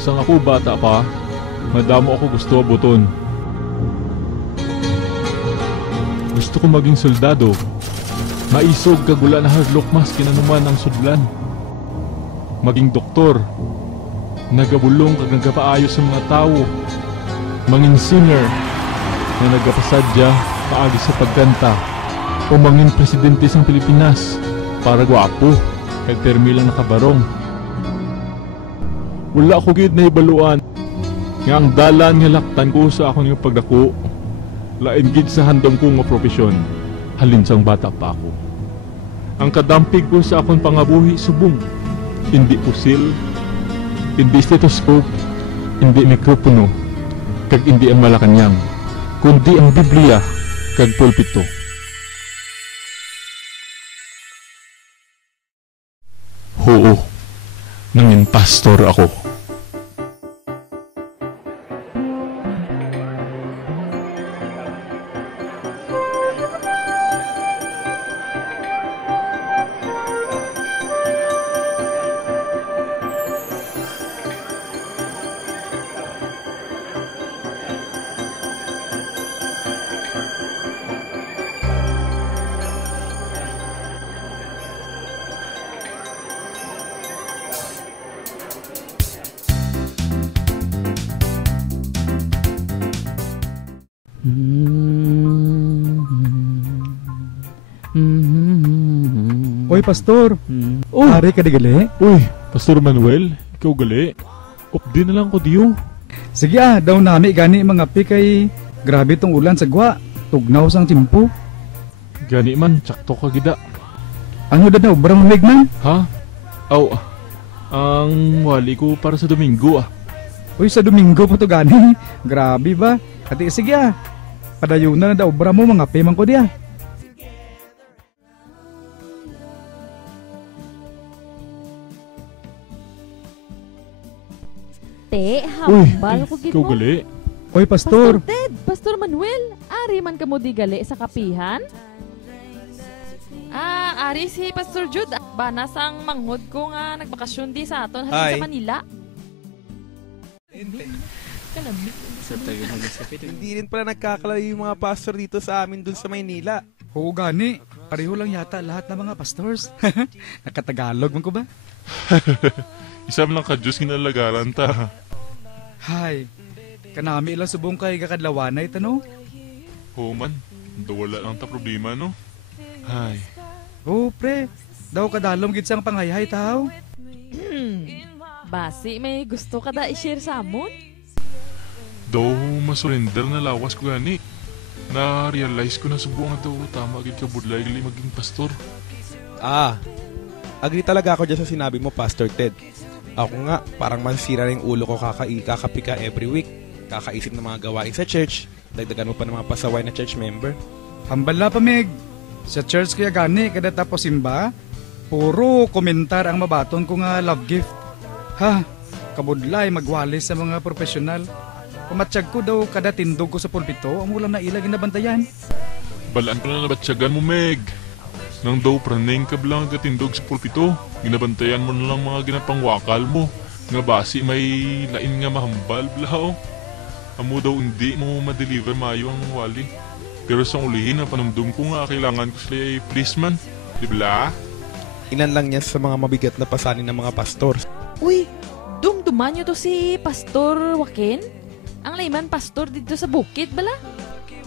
Sang ako bata pa, madamo ako gusto abuton. Gusto ko maging soldado. Maisog kagula na harlokmas kinanuman ang sudlan. Maging doktor. Nagabulong kag nagapaayos sa mga tao. Manging singer na nagapasadya paagi sa pagkanta. O manging presidente sang Pilipinas para gwapo kag termi lang nakabarong. Wala ko gid na ibaluan nga ang dalan nga laktan ko sa akong pagdako. Lain gid sa handom ko nga propesyon halin sang bata pa ako. Ang kadampig ko sa akong pangabuhi subong, hindi pusil, hindi stethoscope, hindi mikropono, kag hindi ang Malacañang, kundi ang Biblia kag pulpito. Oo, nangin pastor ako. Oy, pastor. Oh, Ari ka di gali? uy, Pastor Manuel, ikaw gali. Updi na lang ko diyo. Sige daw nami gani mga pikay. Grabe tong ulan sa gwa. Tugnaw sang timpo. Gani man, tsakto ka gida. Ano daw, barang leg man? Ha? Aw, ang wali ko para sa Domingo Uy, sa Domingo po to gani. Grabe ba? Ati sige Padayunan na daw, obra mo mga pemang ko diya. Te, hambal ko gid ikaw mo. gali. Oy, Pastor pastor. Ted, Pastor Manuel, ari man kamo di gali sa kapihan? Ari si Pastor Jude. Banas ang manghod ko nga nagbakasyon di sa aton halin sa Manila. Kalamit. Hindi rin pala nagkakalayo yung mga pastor dito sa amin dun sa Maynila. Oo gani. Pareho lang yata lahat ng mga pastors. Nakatagalog man ko ba? Isa lang ka Diyos kinalagaran ta. Hay. Kanami ilang subong kay kakadlawanay tano. Oo man, wala lang ta problema no. Ay. Oo pre. Daw kadalom gid sang pangayhay tao. Basi may gusto ka da i-share sa amon? Daw masurrender na lawas ko gani. Na-realize ko na subuang na daw tama agad ka budlay gali maging pastor. Agree talaga ako dyan sa sinabi mo, Pastor Ted. Ako nga, parang mansira na yung ulo ko kakapi ka every week. Kakaisip ng mga gawain sa church. Dagdagan mo pa ng mga pasaway na church member. Hambal na pa Meg. Sa church kaya gani kada tapos simba, puro komentar ang mabaton ko nga love gift. Ha, kabudlay magwalis sa mga profesional. Pamatsyag ko daw kada tindog ko sa pulpito, ang ulam na ilag inabantayan. Balaan ko na nabatsyagan mo, Meg. Nang daw praneng ka blang gatindog sa pulpito, ginabantayan mo na lang mga ginapangwakal mo. Nga basi may lain nga mahambal blaw. Amo daw hindi mo ma-deliver mayo ang wali. Pero sa ulihin na panumdum ko nga kailangan ko sila ay policeman. Di ba? Ilan lang yan sa mga mabigat na pasanin ng mga pastor. Uy, dumduman nyo to si Pastor Joaquin? Ang layman pastor dito sa bukid bala?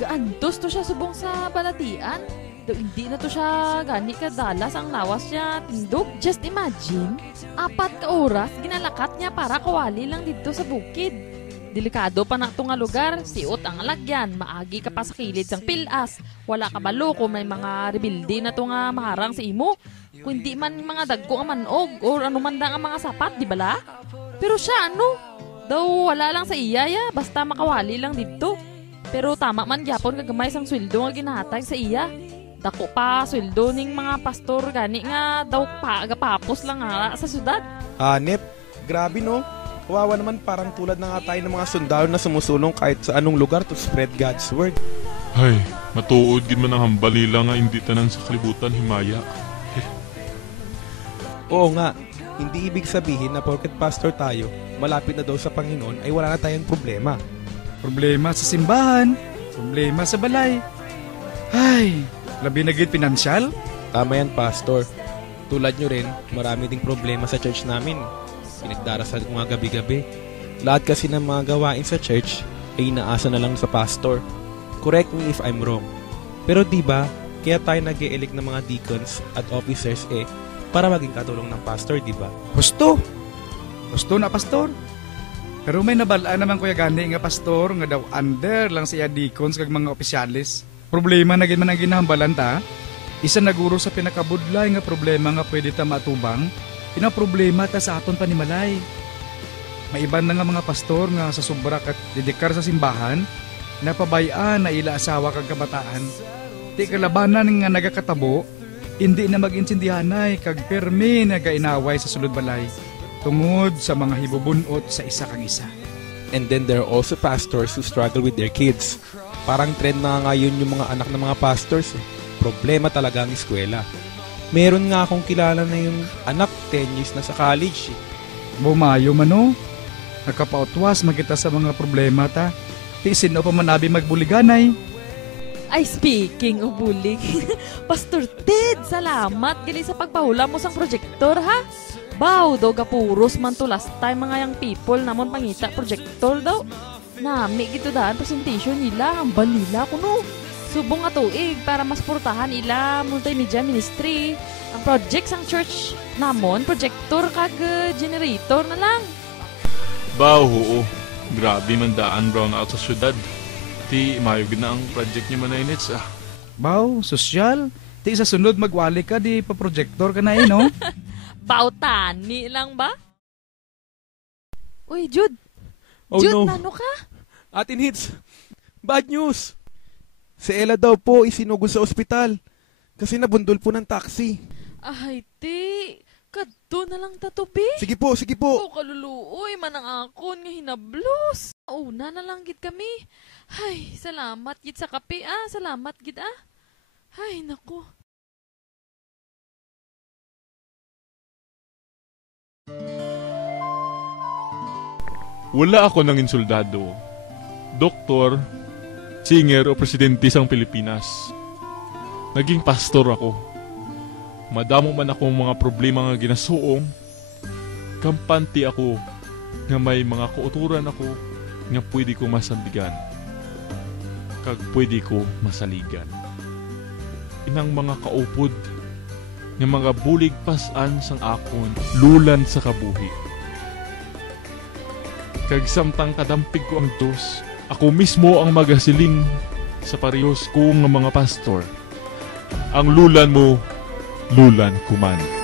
Gaantos to siya subong sa balatian. Daw hindi na to siya gani kadalas ang lawas niya tindog. Just imagine, 4 ka oras ginalakat niya para kawali lang dito sa bukid. Delikado pa na ito nga lugar, siot ang lagyan, maagi ka pa sa kilid sang pilas. Wala ka balo kung may mga rebilde na ito nga maharang sa imo. Kung hindi man mga dagko ang manog or ano man ang mga sapat, di bala? Pero siya daw wala lang sa iya basta makawali lang dito. Pero tama man gyapon kagamay sang sweldo nga ginahatag sa iya. Dako pa sweldo ning mga pastor gani nga daw agapapos lang nga sa syudad. Hanep, grabe no? Kawawa naman parang tulad na nga tayo ng mga sundalo na sumusulong kahit sa anong lugar to spread God's word. Ay, matuod gid man ang hambal nila nga hindi tanan sa kalibutan himaya. Oo nga, Hindi ibig sabihin na porket pastor tayo, malapit na daw sa Panginoon ay wala na tayong problema. Problema sa simbahan, problema sa balay. Ay, labi na gid pinansyal. Tama yan, pastor. Tulad nyo rin, marami ding problema sa church namin. Pinagdarasal ko nga gabi-gabi. Lahat kasi ng mga gawain sa church ay inaasa na lang sa pastor. Correct me if I'm wrong. Pero diba, kaya tayo nag-e-elect ng mga deacons at officers para maging katulong ng pastor, diba? Gusto. Gusto na pastor. Pero may nabalaan naman kuya gani nga pastor nga daw under lang siya deacons kag mga opisyalis. Problema na gid man ang ginahambalan ta. Isa naguro sa pinakabudlay nga problema nga pwede ta matubang. Pinaproblema ta sa aton panimalay. May iban na nga mga pastor nga sa sobra kat dedikar sa simbahan, napabayaan na ila asawa kag kabataan. Di kalabanan nga nagakatabo, hindi na mag-insindihanay kag permi na gainaway sa sulod balay, tungod sa mga hibubunot sa isa kag isa. And then there are also pastors who struggle with their kids. Parang trend na ngayon yung mga anak ng mga pastors. Problema talaga ang eskwela. Meron nga akong kilala na yung anak 10 years na sa college. Bumayo man o, nakapautwas magkita sa mga problema ta. Di sino pa manabi magbuliganay. Ay, speaking of bullying, Pastor Ted, salamat gali sa pagpahula mo sang projector, ha? Baw, daw gapuros man to last time mga young people namon pangita projector daw. Nami gito daan presentation nila, ang balila kuno. Subong nga tuig para mas portahan ila multimedia ministry. Ang project sang church namon, projector kag generator na lang. Baw, oo. Grabe man daan brown out sa syudad. Ti mayog na ang project niyo manainits Baw, sosyal. Di sa sunod magwali ka di pa projector ka na no? Pautani lang ba? Uy, Jude. Oh Jude, no. nano ka? Atin hits, bad news. Si Ella daw po isinugod sa ospital kasi nabundol po ng taxi. Ay, ti. Kadto na lang tatubi. Sige po, sige po. O kaluluoy, manang akon nga hinablos. Una na lang gid kami. Ay, salamat gid sa kape Salamat gid Ay, naku. Wala ako nangin soldado, doktor, singer o presidente sang Pilipinas. Naging pastor ako. Madamo man akong mga problema nga ginasuong, kampante ako nga may mga kauturan ako nga pwede ko masandigan kag pwede ko masaligan. Inang mga kaupod nga mga bulig pasan sang akon lulan sa kabuhi. Kag samtang kadampig ko ang Diyos, ako mismo ang magasiling sa parehos ko nga mga pastor. Ang lulan mo, lulan ko man.